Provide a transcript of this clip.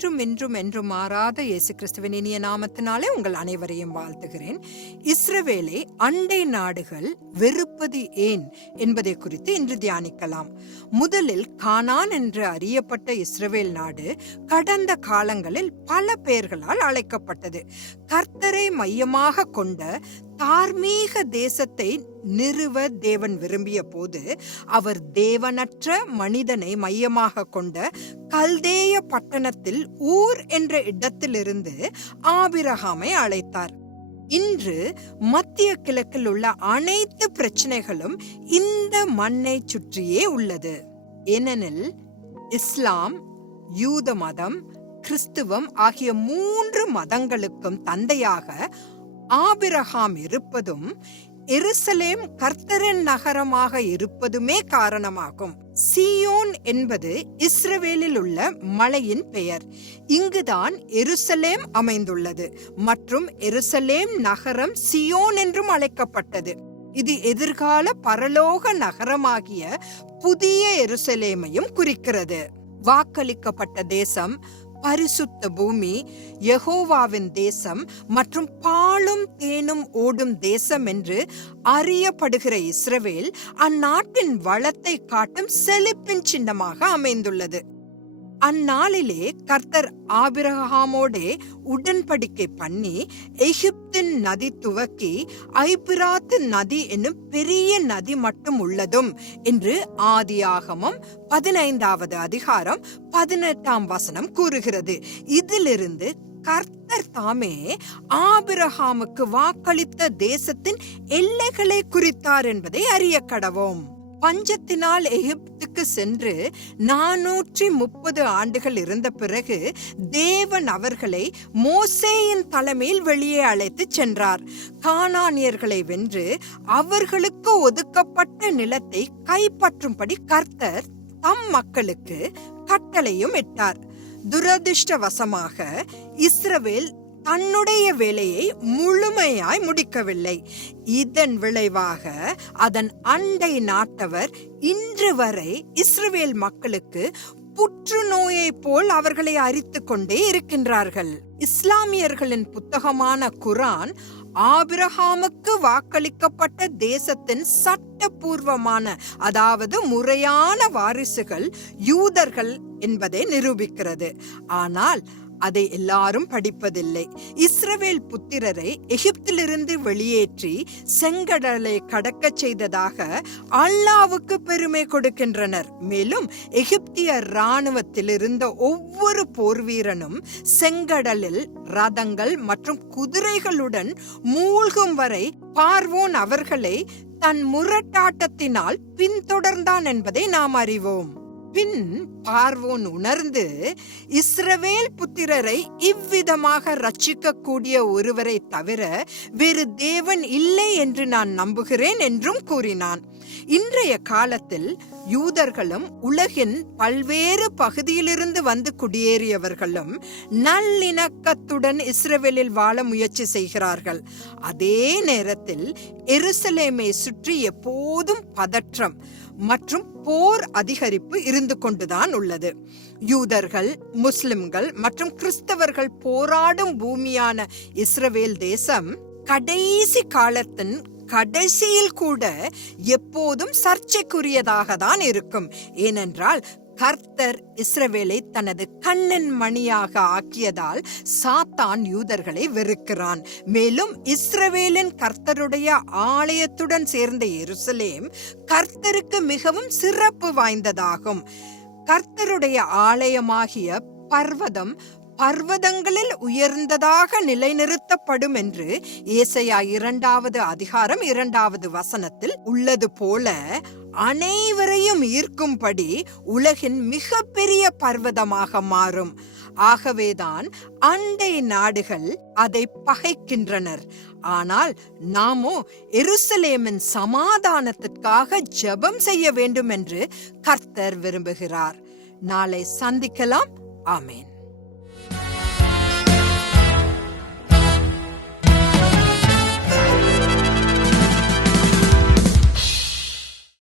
நேற்றும் இன்றும் என்றும் மாறாத இயேசு கிறிஸ்துவின் இனிய நாமத்தினாலே உங்கள் அனைவரையும் வாழ்த்துகிறேன். இஸ்ரவேலை அண்டை நாடுகள் வெறுப்பது ஏன் என்பதை குறித்து இன்று தியானிக்கலாம். முதலில் கானான் என்று அறியப்பட்ட இஸ்ரவேல் நாடு கடந்த காலங்களில் பல பெயர்களால் அழைக்கப்பட்டது. கர்த்தரை மையமாக கொண்ட தார்மீக தேசத்தை நிறுவ தேவன் விரும்பிய போது அவர் தேவனற்ற மனிதனை மையமாக கொண்ட கல்தேய பட்டணத்தில் ஊர் என்ற இடத்திலிருந்து ஆபிரகாமை அழைத்தார். இன்று மத்திய கிழக்கில் உள்ள அனைத்து பிரச்சனைகளும் இந்த மண்ணை சுற்றியே உள்ளது. ஏனெனில் இஸ்லாம் யூத மதம் கிறிஸ்துவம் ஆகிய மூன்று மதங்களுக்கும் தந்தையாக ஆபிரகாம் இருப்பதும் எருசலேம் கர்த்தரின் நகரமாக இருப்பதுமே காரணமாகும். சியோன் என்பது இஸ்ரவேலில் உள்ள மலையின் பெயர். இங்குதான் எருசலேம் அமைந்துள்ளது. மற்றும் எருசலேம் நகரம் சியோன் என்றும் அழைக்கப்பட்டது. இது எதிர்கால பரலோக நகரமாகிய புதிய எருசலேமையும் குறிக்கிறது. வாக்களிக்கப்பட்ட தேசம் பரிசுத்த பூமி யகோவாவின் தேசம் மற்றும் பாலும் தேனும் ஓடும் தேசம் என்று அறியப்படுகிற இஸ்ரவேல் அந்நாட்டின் வளத்தை காட்டும் செழிப்பின் சின்னமாக அமைந்துள்ளது. அந்நாளிலே கர்த்தர் ஆபிரகாமோடே உடன்படிக்கை பண்ணி எகிப்தின் நதி துவக்கி ஐபிராத்து நதி என்னும் பெரிய நதி மட்டும் உள்ளதும் என்று ஆதியாகமம் பதினைந்தாவது அதிகாரம் பதினெட்டாம் வசனம் கூறுகிறது. இதிலிருந்து கர்த்தர் தாமே ஆபிரகாமுக்கு வாக்களித்த தேசத்தின் எல்லைகளை குறித்தார் என்பதை அறிய கடவோம் பஞ்சத்தினால் எகிப்துக்கு சென்று நானூற்றி முப்பது ஆண்டுகள் இருந்த பிறகு தேவன் அவர்களை மோசேயின் தலைமையில் வெளியே அழைத்து சென்றார். கானானியர்களை வென்று அவர்களுக்கு ஒதுக்கப்பட்ட நிலத்தை கைப்பற்றும்படி கர்த்தர் தம் மக்களுக்கு கட்டளையும் இட்டார். துரதிருஷ்டவசமாக இஸ்ரவேல் தன்னுடைய வேலையை முழுமையாய் முடிக்கவில்லை. இதன் விளைவாக அதன் அண்டை நாட்டவர் இன்று வரை இஸ்ரேல் மக்களுக்கு புற்றுநோயை போல் அவர்களை அரித்து கொண்டே இருக்கின்றார்கள். இஸ்லாமியர்களின் புத்தகமான குரான் ஆபிரஹாமுக்கு வாக்களிக்கப்பட்ட தேசத்தின் சட்டபூர்வமான அதாவது முறையான வாரிசுகள் யூதர்கள் என்பதை நிரூபிக்கிறது. ஆனால் அதை எல்லாரும் படிப்பதில்லை. இஸ்ரவேல் புத்திரரை எகிப்திலிருந்து வெளியேற்றி செங்கடலை கடக்கச் செய்ததாக அல்லாவுக்கு பெருமை கொடுக்கின்றனர். மேலும் எகிப்திய இராணுவத்தில் இருந்த ஒவ்வொரு போர் வீரனும் செங்கடலில் ரதங்கள் மற்றும் குதிரைகளுடன் மூழ்கும் வரை பார்வோன் அவர்களை தன் முரட்டாட்டத்தினால் பின்தொடர்ந்தான் என்பதை நாம் அறிவோம். பின் பார்வோன் உணர்ந்து இஸ்ரவேல் புத்திரரை இவ்விதமாக ரட்சிக்க கூடிய ஒருவரை தவிர வேறு தேவன் இல்லை என்று நான் நம்புகிறேன் என்றும் கூறினான். இன்றைய காலத்தில் யூதர்களும் உலகின் பல்வேறு பகுதியிலிருந்து வந்து குடியேறியவர்களும் நல்லிணக்கத்துடன் இஸ்ரவேலில் வாழ முயற்சி செய்கிறார்கள். அதே நேரத்தில் எருசலேமை சுற்றி எப்போதும் பதற்றம் மற்றும் போர் அதிகரிப்பு இருந்து கொண்டுதான் உள்ளது. யூதர்கள் முஸ்லிம்கள் மற்றும் கிறிஸ்தவர்கள் போராடும் பூமியான இஸ்ரவேல் தேசம் கடைசி காலத்தின் கடைசியில் கூட எப்போதும் சர்ச்சைக்குரியதாக தான் இருக்கும். ஏனென்றால் கர்த்தர் இஸ்ரவேலை தனது கண்ணன் மணியாக ஆக்கியதால் சாத்தான் யூதர்களை வெறுக்கிறான். மேலும் இஸ்ரவேலின் கர்த்தருடைய ஆலயத்துடன் சேர்ந்த எருசலேம் கர்த்தருக்கு மிகவும் சிறப்பு வாய்ந்ததாகும். கர்த்தருடைய ஆலயமாகிய பர்வதம் பர்வதங்களில் உயர்ந்ததாக நிலைநிறுத்தப்படும் என்று ஏசையா இரண்டாவது அதிகாரம் இரண்டாவது வசனத்தில் உள்ளது போல அனைவரையும் ஈர்க்கும்படி உலகின் மிகப்பெரிய பர்வதமாக மாறும். ஆகவேதான் அண்டை நாடுகள் அதை பகைக்கின்றனர். ஆனால் நாமோ எருசலேமின் சமாதானத்திற்காக ஜெபம் செய்ய வேண்டும் என்று கர்த்தர் விரும்புகிறார். நாளை சந்திக்கலாம். ஆமேன்.